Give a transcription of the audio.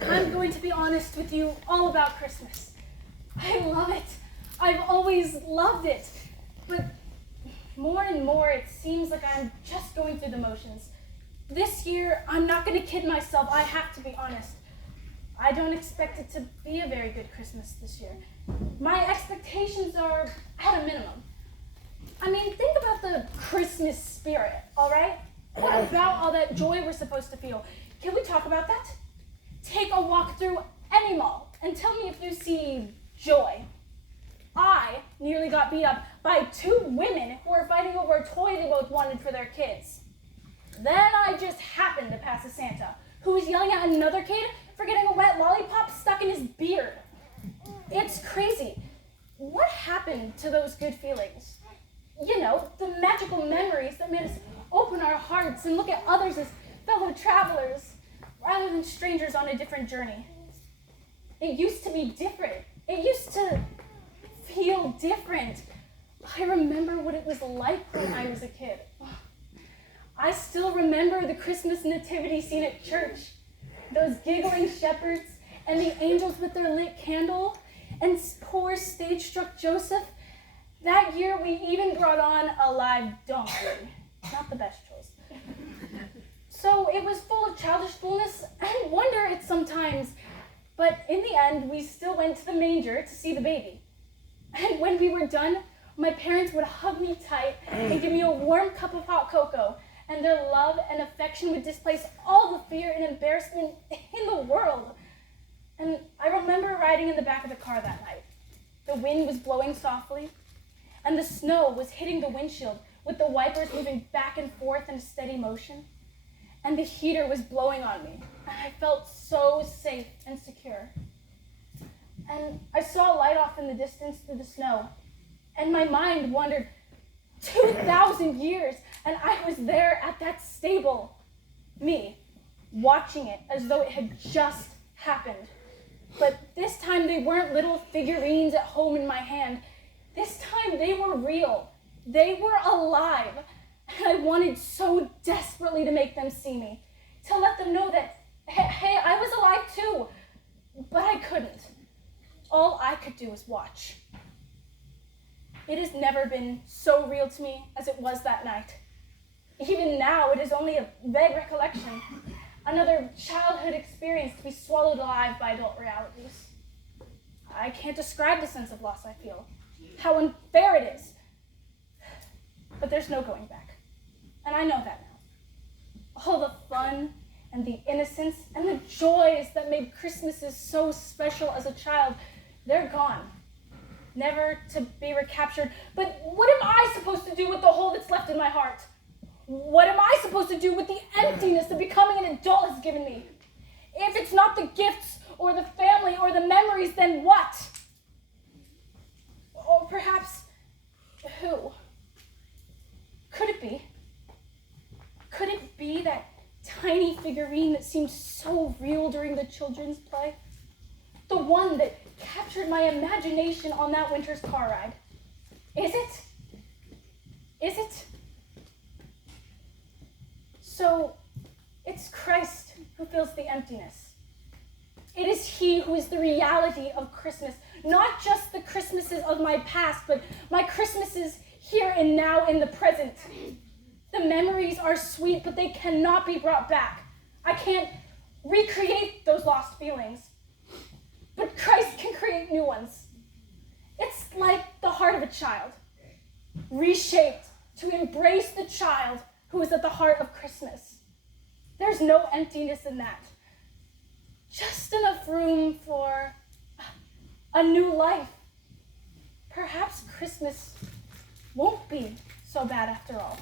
I'm going to be honest with you all about Christmas. I love it. I've always loved it. But more and more, it seems like I'm just going through the motions. This year, I'm not going to kid myself. I have to be honest. I don't expect it to be a very good Christmas this year. My expectations are at a minimum. I mean, think about the Christmas spirit, all right? What about all that joy we're supposed to feel? Can we talk about that? Take a walk through any mall and tell me if you see joy. I nearly got beat up by two women who were fighting over a toy they both wanted for their kids. Then I just happened to pass a Santa who was yelling at another kid for getting a wet lollipop stuck in his beard. It's crazy. What happened to those good feelings? You know, the magical memories that made us open our hearts and look at others as fellow travelers rather than strangers on a different journey. It used to be different. It used to feel different. I remember what it was like when I was a kid. I still remember the Christmas nativity scene at church, those giggling shepherds and the angels with their lit candle and poor stage-struck Joseph. That year we even brought on a live donkey. Not the best choice. So it was full of childish fullness and wonder at sometimes, but in the end we still went to the manger to see the baby. And when we were done, my parents would hug me tight and give me a warm cup of hot cocoa, and their love and affection would displace all the fear and embarrassment in the world. And I remember riding in the back of the car that night. The wind was blowing softly, and the snow was hitting the windshield with the wipers moving back and forth in a steady motion. And the heater was blowing on me, and I felt so safe and secure. And I saw a light off in the distance through the snow, and my mind wandered 2,000 years, and I was there at that stable, me, watching it as though it had just happened. But this time they weren't little figurines at home in my hand. This time they were real. They were alive. And I wanted so desperately to make them see me, to let them know that, hey, I was alive too. But I couldn't. All I could do was watch. It has never been so real to me as it was that night. Even now, it is only a vague recollection, another childhood experience to be swallowed alive by adult realities. I can't describe the sense of loss I feel, how unfair it is. But there's no going back, and I know that now. All the fun and the innocence and the joys that made Christmases so special as a child, they're gone, never to be recaptured. But what am I supposed to do with the hole that's left in my heart? What am I supposed to do with the emptiness that becoming an adult has given me? If it's not the gifts or the family or the memories, then what? Or perhaps who? Could it be? Could it be that tiny figurine that seemed so real during the children's play? The one that captured my imagination on that winter's car ride. Is it? Is it? So, it's Christ who fills the emptiness. It is he who is the reality of Christmas, not just the Christmases of my past, but my Christmases here and now in the present. The memories are sweet, but they cannot be brought back. I can't recreate those lost feelings, but Christ can create new ones. It's like the heart of a child, reshaped to embrace the child who is at the heart of Christmas. There's no emptiness in that. Just enough room for a new life. Perhaps Christmas won't be so bad after all.